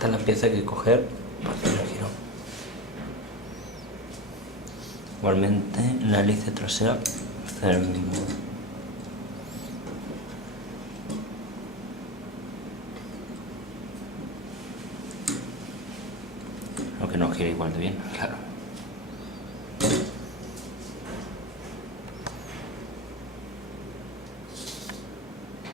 Esta es la pieza que hay que coger para hacer el girón. Igualmente en la hélice trasera hacer el mismo. Aunque no gira igual de bien, claro.